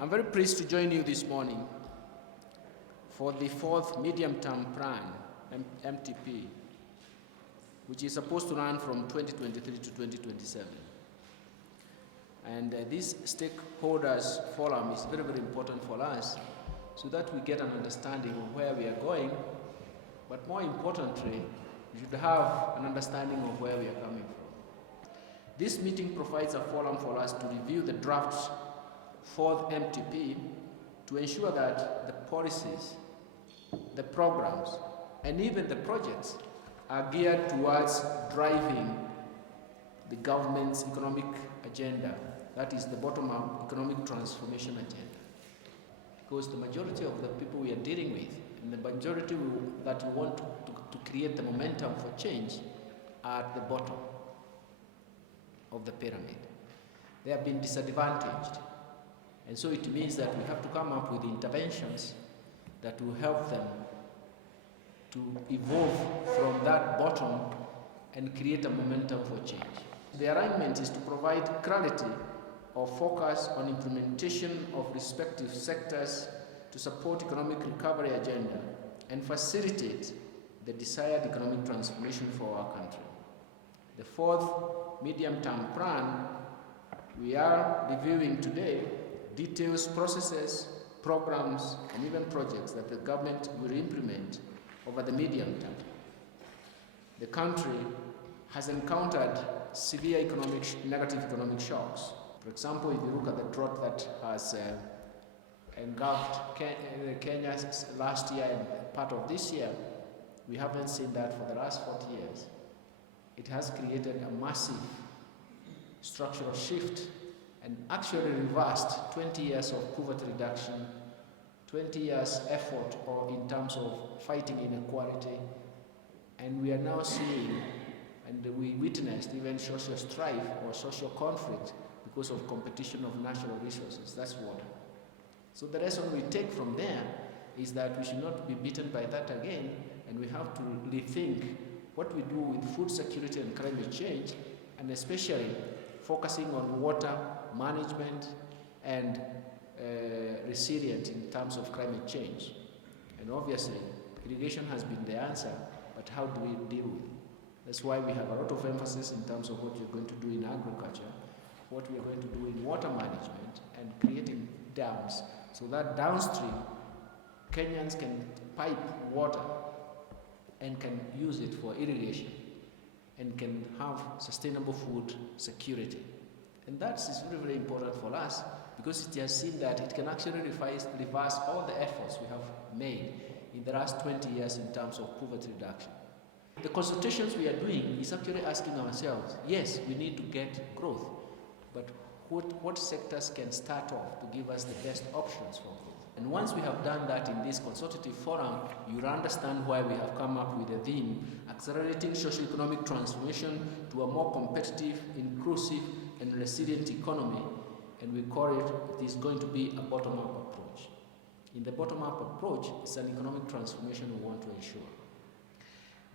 I'm very pleased to join you this morning for the fourth medium-term plan, MTP, which is supposed to run from 2023 to 2027. And this stakeholders forum is very, very important for us so that we get an understanding of where we are going, but more importantly, we should have an understanding of where we are coming from. This meeting provides a forum for us to review the draft fourth MTP to ensure that the policies, the programs, and even the projects are geared towards driving the government's economic agenda, that is the bottom-up economic transformation agenda. Because the majority of the people we are dealing with, and the majority that we want to create the momentum for change, are at the bottom of the pyramid. They have been disadvantaged. And so it means that we have to come up with interventions that will help them to evolve from that bottom and create a momentum for change. The arrangement is to provide clarity or focus on implementation of respective sectors to support economic recovery agenda and facilitate the desired economic transformation for our country. The fourth medium-term plan we are reviewing today details processes, programs, and even projects that the government will implement over the medium term. The country has encountered severe negative economic shocks. For example, if you look at the drought that has engulfed Kenya last year and part of this year, we haven't seen that for the last 40 years. It has created a massive structural shift and actually reversed 20 years of poverty reduction, 20 years effort in terms of fighting inequality, and we are now seeing, and we witnessed even social strife or social conflict because of competition of natural resources, that's water. So the lesson we take from there is that we should not be beaten by that again, and we have to rethink what we do with food security and climate change, and especially focusing on water management and resilient in terms of climate change. And obviously, irrigation has been the answer, but how do we deal with it? That's why we have a lot of emphasis in terms of what we're going to do in agriculture, what we're going to do in water management, and creating dams, so that downstream, Kenyans can pipe water and can use it for irrigation and can have sustainable food security. And that is very, very important for us because it has seen that it can actually reverse all the efforts we have made in the last 20 years in terms of poverty reduction. The consultations we are doing is actually asking ourselves, yes, we need to get growth, but what sectors can start off to give us the best options for growth? And once we have done that in this consultative forum, you'll understand why we have come up with the theme, accelerating socio-economic transformation to a more competitive, inclusive, and resilient economy, and we call it is going to be a bottom-up approach. In the bottom-up approach, it's an economic transformation we want to ensure.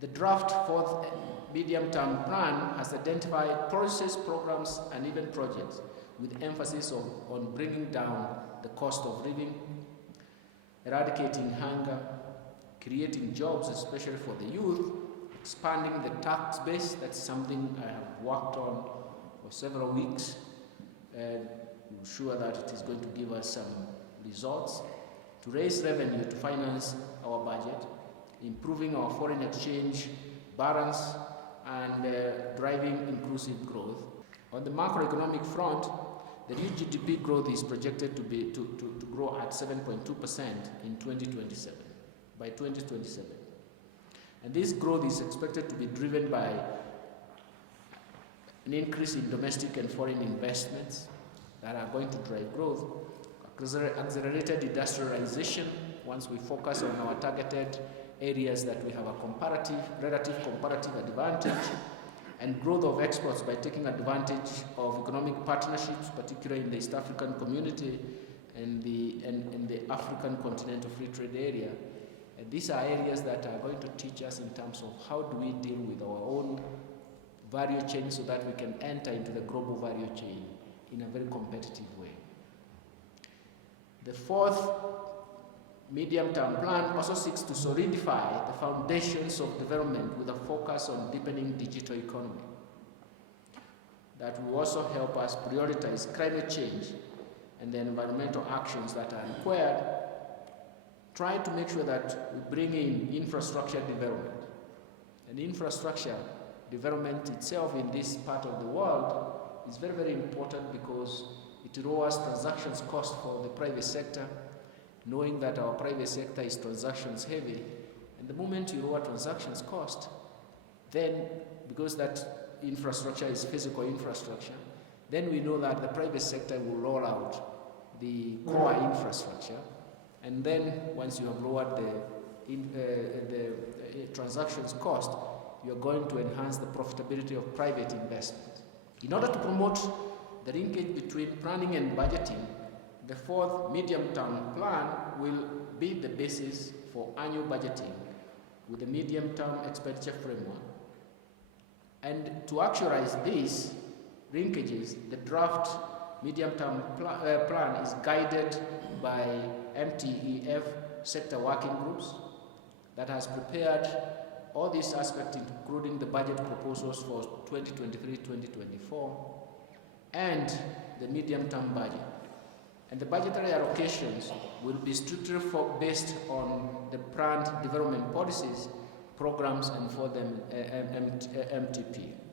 The draft fourth medium-term plan has identified policies, programs, and even projects with emphasis on bringing down the cost of living, eradicating hunger, creating jobs, especially for the youth, expanding the tax base. That's something I have worked on for several weeks, and I'm sure that it is going to give us some results, to raise revenue to finance our budget, improving our foreign exchange balance, and driving inclusive growth. On the macroeconomic front, the new GDP growth is projected to grow at 7.2% in 2027, by 2027. And this growth is expected to be driven by an increase in domestic and foreign investments that are going to drive growth, accelerated industrialization once we focus on our targeted areas that we have a relative comparative advantage, and growth of exports by taking advantage of economic partnerships, particularly in the East African community and the African continental free trade area. And these are areas that are going to teach us in terms of how do we deal with our own value chain so that we can enter into the global value chain in a very competitive way. The fourth medium-term plan also seeks to solidify the foundations of development with a focus on deepening digital economy. That will also help us prioritize climate change and the environmental actions that are required, trying to make sure that we bring in infrastructure development. And infrastructure development itself in this part of the world is very, very important because it lowers transactions cost for the private sector, knowing that our private sector is transactions heavy. And the moment you lower transactions cost, then because that infrastructure is physical infrastructure, then we know that the private sector will roll out the core infrastructure. And then once you have lowered the transactions cost, you're going to enhance the profitability of private investment. In order to promote the linkage between planning and budgeting, the fourth medium-term plan will be the basis for annual budgeting with the medium-term expenditure framework. And to actualize these linkages, the draft medium-term plan is guided by MTEF sector working groups that has prepared all these aspects, including the budget proposals for 2023-2024 and the medium-term budget. And the budgetary allocations will be strictly based on the planned development policies, programs, and for the MTP.